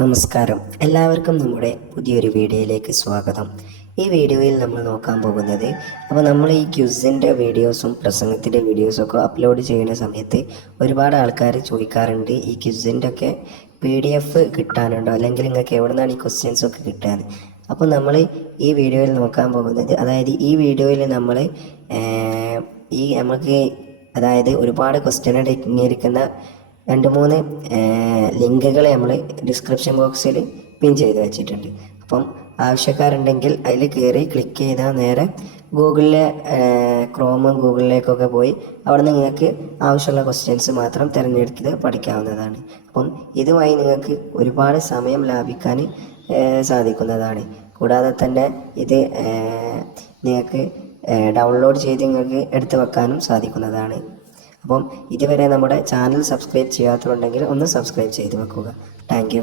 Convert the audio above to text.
നമസ്കാരം, എല്ലാവർക്കും നമ്മുടെ പുതിയൊരു വീഡിയോയിലേക്ക് സ്വാഗതം. ഈ വീഡിയോയിൽ നമ്മൾ നോക്കാൻ പോകുന്നത്, അപ്പോൾ നമ്മൾ ഈ ക്വിസിൻ്റെ വീഡിയോസും പ്രസംഗത്തിൻ്റെ വീഡിയോസും ഒക്കെ അപ്ലോഡ് ചെയ്യുന്ന സമയത്ത് ഒരുപാട് ആൾക്കാർ ചോദിക്കാറുണ്ട്, ഈ ക്വിസിൻ്റെ ഒക്കെ PDF കിട്ടാനുണ്ടോ, അല്ലെങ്കിൽ നിങ്ങൾക്ക് എവിടെ നിന്നാണ് ഈ ക്വസ്റ്റ്യൻസ് ഒക്കെ കിട്ടാൻ. അപ്പോൾ നമ്മൾ ഈ വീഡിയോയിൽ നോക്കാൻ പോകുന്നത്, അതായത് ഈ വീഡിയോയിൽ നമ്മൾ നമുക്ക് ഒരുപാട് ക്വസ്റ്റ്യൻ അടങ്ങിയിരിക്കുന്ന 2-3 ലിങ്കുകൾ നമ്മൾ ഡിസ്ക്രിപ്ഷൻ ബോക്സിൽ പിൻ ചെയ്ത് വെച്ചിട്ടുണ്ട്. അപ്പം ആവശ്യക്കാരുണ്ടെങ്കിൽ അതിൽ കയറി ക്ലിക്ക് ചെയ്താൽ നേരെ ഗൂഗിളിലെ ഗൂഗിളിലേക്കൊക്കെ പോയി അവിടെ നിങ്ങൾക്ക് ആവശ്യമുള്ള ക്വസ്റ്റ്യൻസ് മാത്രം തിരഞ്ഞെടുത്ത് പഠിക്കാവുന്നതാണ്. അപ്പം ഇതുവഴി നിങ്ങൾക്ക് ഒരുപാട് സമയം ലാഭിക്കാൻ സാധിക്കുന്നതാണ്. കൂടാതെ തന്നെ ഇത് നിങ്ങൾക്ക് ഡൗൺലോഡ് ചെയ്ത് നിങ്ങൾക്ക് എടുത്തു വെക്കാനും സാധിക്കുന്നതാണ്. അപ്പം ഇതുവരെ നമ്മുടെ ചാനൽ സബ്സ്ക്രൈബ് ചെയ്യാത്തതുണ്ടെങ്കിൽ ഒന്ന് സബ്സ്ക്രൈബ് ചെയ്ത് വെക്കുക. Thank you.